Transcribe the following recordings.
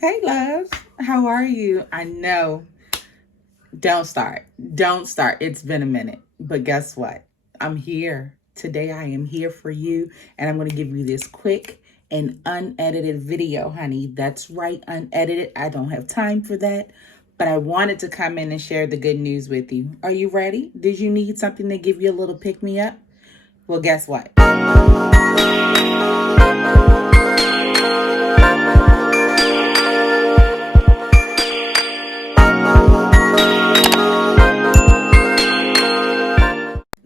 Hey, loves. How are you? I know. Don't start. Don't start. It's been a minute. But guess what? I'm here. Today, I am here for you. And I'm going to give you this quick and unedited video, honey. That's right, unedited. I don't have time for that. But I wanted to come in and share the good news with you. Are you ready? Did you need something to give you a little pick me up? Well, guess what?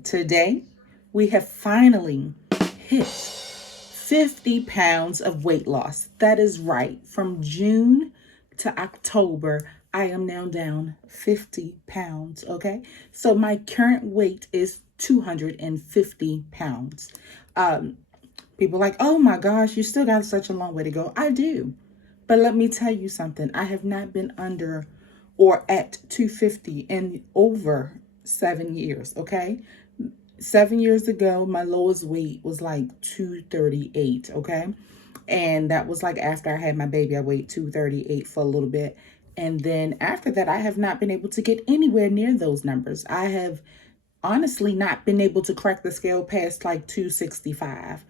Today, we have finally hit 50 pounds of weight loss. That is right. From June to October, I am now down 50 pounds. Okay. So my current weight is 250 pounds. People are like, oh my gosh, you still got such a long way to go. I do. But let me tell you something. I have not been under or at 250 in over 7 years. Okay. 7 years ago, my lowest weight was like 238, okay? And that was like after I had my baby, I weighed 238 for a little bit. And then after that, I have not been able to get anywhere near those numbers. I have honestly not been able to crack the scale past like 265.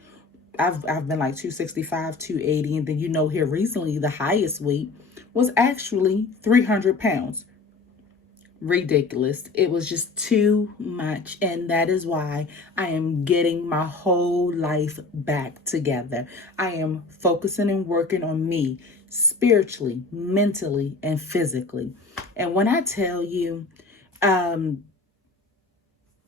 I've been like 265, 280, and then here recently the highest weight was actually 300 pounds. Ridiculous. It was just too much. And that is why I am getting my whole life back together. I am focusing and working on me spiritually, mentally, and physically. And when I tell you, right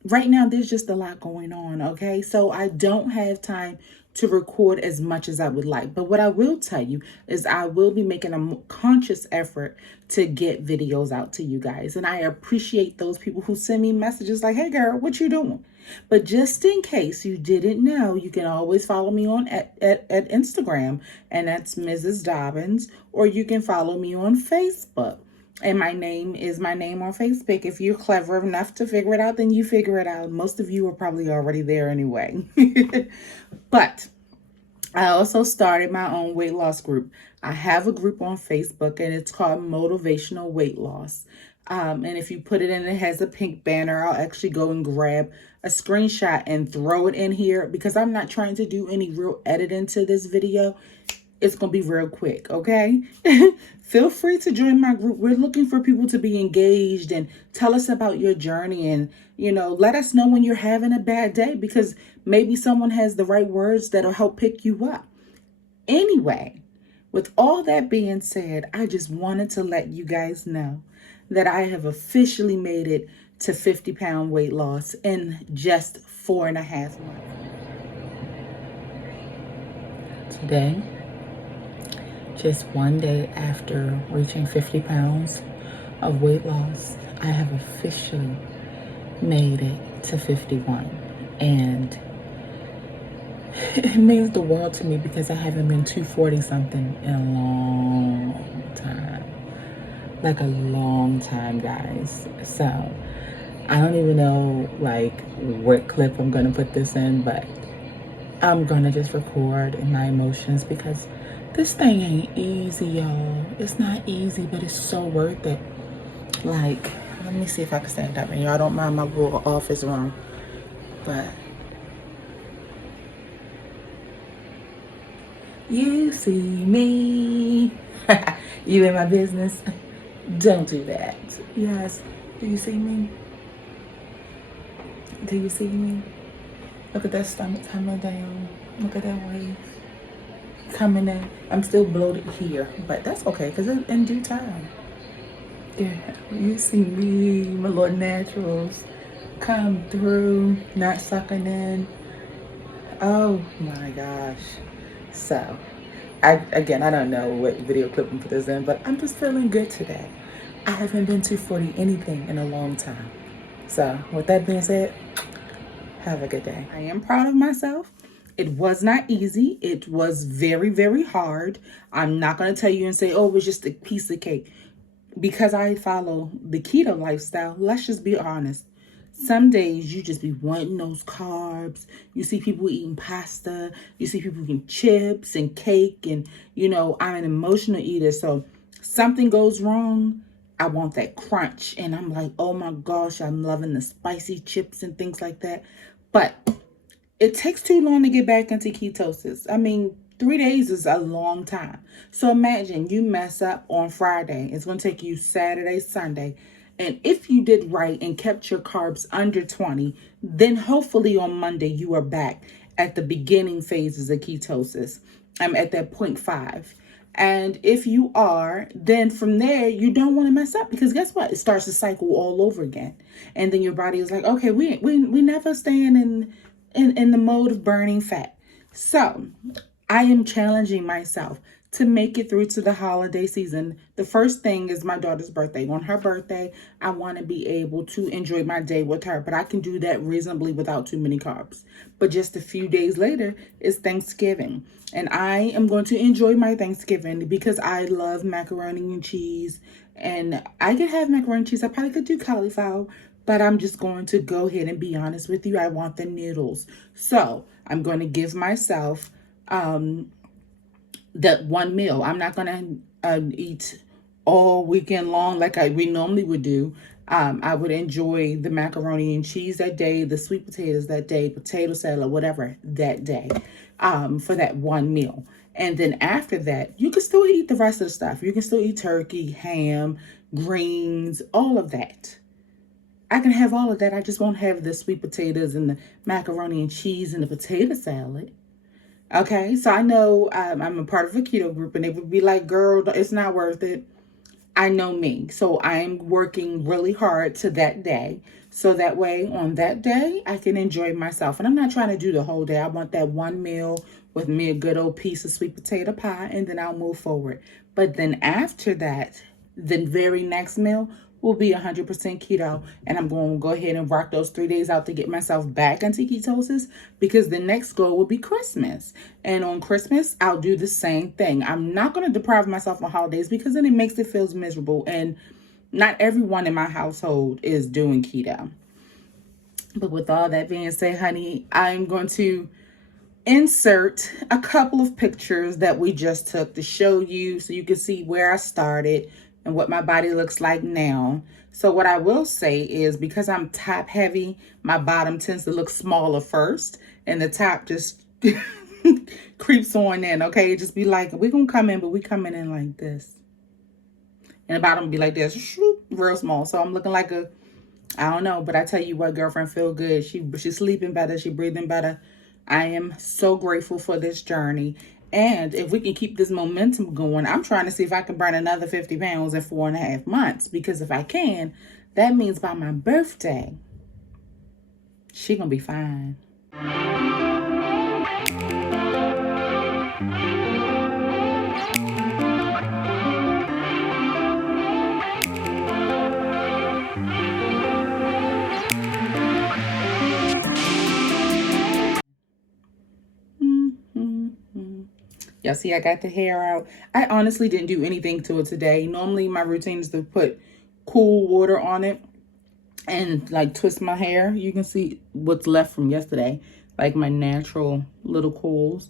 now there's just a lot going on, okay? So I don't have time to record as much as I would like. But what I will tell you is I will be making a conscious effort to get videos out to you guys. And I appreciate those people who send me messages like, hey girl, what you doing? But just in case you didn't know, you can always follow me on at Instagram, and that's Mrs. Dobbins, or you can follow me on Facebook. And my name is my name on Facebook. If you're clever enough to figure it out, then you figure it out. Most of you are probably already there anyway. But I also started my own weight loss group. I have a group on Facebook and it's called Motivational Weight Loss. And if you put it in, it has a pink banner. I'll actually go and grab a screenshot and throw it in here because I'm not trying to do any real editing to this video. It's going to be real quick, okay? Feel free to join my group. We're looking for people to be engaged and tell us about your journey and, let us know when you're having a bad day because maybe someone has the right words that'll help pick you up. Anyway, with all that being said, I just wanted to let you guys know that I have officially made it to 50-pound weight loss in just 4.5 months. Today, just one day after reaching 50 pounds of weight loss, I have officially made it to 51. And it means the world to me because I haven't been 240 something in a long time. Like a long time, guys. So I don't even know what clip I'm gonna put this in, but I'm gonna just record in my emotions because this thing ain't easy, y'all. It's not easy, but it's so worth it. Let me see if I can stand up and y'all don't mind my little office room. But you see me. You in my business? Don't do that. Yes. Do you see me? Do you see me? Look at that stomach coming down. Look at that waist coming in. I'm still bloated here, but that's okay because it's in due time. Yeah, you see me, my little naturals come through, not sucking in. Oh my gosh. So, I don't know what video clip I'm put this in, but I'm just feeling good today. I haven't been 240 anything in a long time. So, with that being said, have a good day. I am proud of myself. It was not easy. It was very, very hard. I'm not going to tell you and say, oh, it was just a piece of cake. Because I follow the keto lifestyle, let's just be honest. Some days you just be wanting those carbs. You see people eating pasta. You see people eating chips and cake. And, I'm an emotional eater. So something goes wrong, I want that crunch. And I'm like, oh my gosh, I'm loving the spicy chips and things like that. But it takes too long to get back into ketosis. I mean, 3 days is a long time. So imagine you mess up on Friday. It's going to take you Saturday, Sunday. And if you did right and kept your carbs under 20, then hopefully on Monday you are back at the beginning phases of ketosis. I'm at that 0.5. And if you are, then from there, you don't want to mess up, because guess what? It starts to cycle all over again. And then your body is like, okay, we never stand in the mode of burning fat. So I am challenging myself to make it through to the holiday season. The first thing is my daughter's birthday. On her birthday, I want to be able to enjoy my day with her, but I can do that reasonably without too many carbs. But just a few days later is Thanksgiving, and I am going to enjoy my Thanksgiving because I love macaroni and cheese, and I could have macaroni and cheese. I probably could do cauliflower, but I'm just going to go ahead and be honest with you. I want the noodles. So I'm going to give myself that one meal. I'm not going to eat all weekend long like we normally would do. I would enjoy the macaroni and cheese that day, the sweet potatoes that day, potato salad, whatever that day, for that one meal. And then after that, you can still eat the rest of the stuff. You can still eat turkey, ham, greens, all of that. I can have all of that. I just won't have the sweet potatoes and the macaroni and cheese and the potato salad. Okay, so I know I'm a part of a keto group, and they would be like, girl, it's not worth it. I know me. So I'm working really hard to that day. So that way, on that day, I can enjoy myself. And I'm not trying to do the whole day. I want that one meal with me, a good old piece of sweet potato pie, and then I'll move forward. But then after that, the very next meal will be 100% keto, and I'm going to go ahead and rock those 3 days out to get myself back into ketosis, because the next goal will be Christmas. And on Christmas, I'll do the same thing. I'm not going to deprive myself on holidays, because then it makes it feel miserable, and not everyone in my household is doing keto. But with all that being said, honey, I'm going to insert a couple of pictures that we just took to show you, so you can see where I started and what my body looks like now. So what I will say is, because I'm top heavy, my bottom tends to look smaller first, and the top just creeps on in. Okay, just be like, we're gonna come in, but we coming in like this, and the bottom will be like this, real small. So I'm looking like I don't know, but I tell you what, girlfriend, feel good. She's sleeping better, she breathing better. I am so grateful for this journey. And if we can keep this momentum going, I'm trying to see if I can burn another 50 pounds in 4.5 months. Because if I can, that means by my birthday, she gonna be fine. Y'all see I got the hair out. I honestly didn't do anything to it today. Normally my routine is to put cool water on it and like twist my hair. You can see what's left from yesterday, like my natural little coils.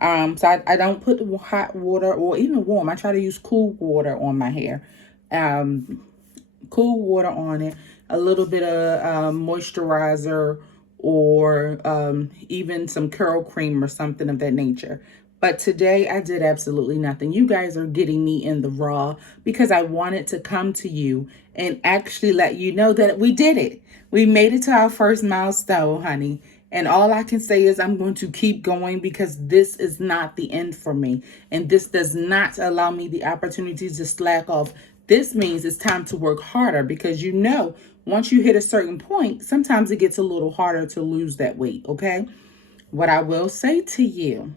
So I don't put hot water or even warm. I try to use cool water on my hair. Cool water on it, a little bit of moisturizer, or even some curl cream or something of that nature. But today I did absolutely nothing. You guys are getting me in the raw because I wanted to come to you and actually let you know that we did it. We made it to our first milestone, honey. And all I can say is I'm going to keep going, because this is not the end for me. And this does not allow me the opportunity to slack off. This means it's time to work harder, because once you hit a certain point, sometimes it gets a little harder to lose that weight, okay? What I will say to you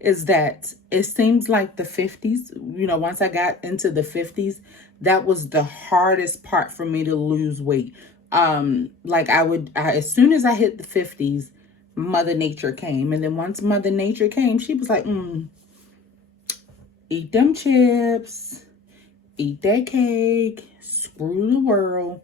is that it seems like the 50s, once I got into the 50s, that was the hardest part for me to lose weight. Like as soon as I hit the 50s, Mother Nature came. And then once Mother Nature came, she was like, eat them chips, eat that cake, screw the world.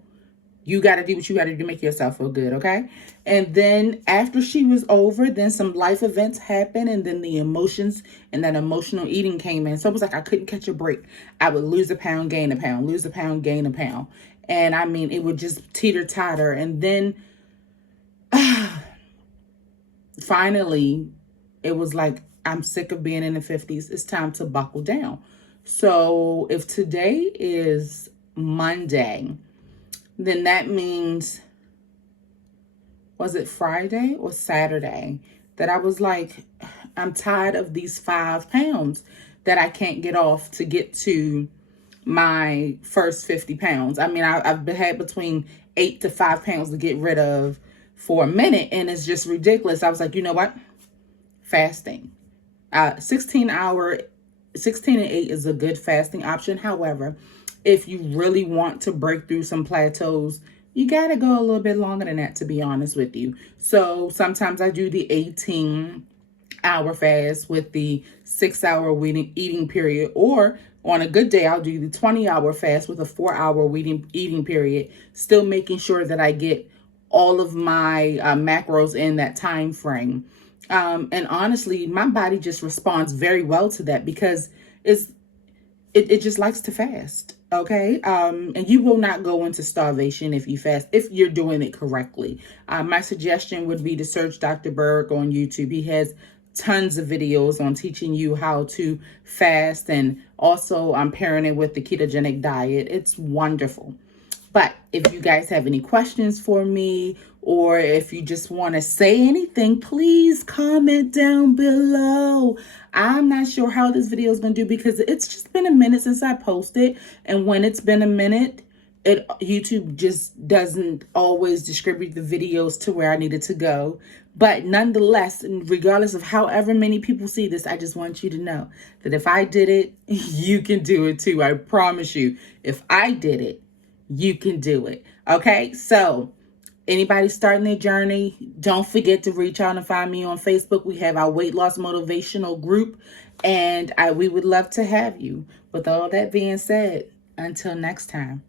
You got to do what you got to do to make yourself feel good, okay? And then after she was over, then some life events happened, and then the emotions and that emotional eating came in. So it was like I couldn't catch a break. I would lose a pound, gain a pound, lose a pound, gain a pound. And I mean, it would just teeter-totter. And then finally, it was like, I'm sick of being in the 50s. It's time to buckle down. So if today is Monday, then that means, was it Friday or Saturday, that I was like, I'm tired of these 5 pounds that I can't get off to get to my first 50 pounds. I mean, I've had between 8 to 5 pounds to get rid of for a minute, and it's just ridiculous. I was like, you know what? Fasting. 16 and 8 is a good fasting option. However, if you really want to break through some plateaus, you got to go a little bit longer than that, to be honest with you. So sometimes I do the 18-hour fast with the 6-hour eating period, or on a good day, I'll do the 20-hour fast with a 4-hour eating period, still making sure that I get all of my macros in that time frame. And honestly, my body just responds very well to that because it just likes to fast. Okay. And you will not go into starvation if you fast, if you're doing it correctly. My suggestion would be to search Dr. Berg on YouTube. He has tons of videos on teaching you how to fast, and also I'm pairing it with the ketogenic diet. It's wonderful. But if you guys have any questions for me, or if you just want to say anything, please comment down below. I'm not sure how this video is going to do because it's just been a minute since I posted. And when it's been a minute, YouTube just doesn't always distribute the videos to where I needed to go. But nonetheless, regardless of however many people see this, I just want you to know that if I did it, you can do it too. I promise you, if I did it, you can do it. Okay, so anybody starting their journey, don't forget to reach out and find me on Facebook. We have our weight loss motivational group, and we would love to have you. With all that being said, until next time.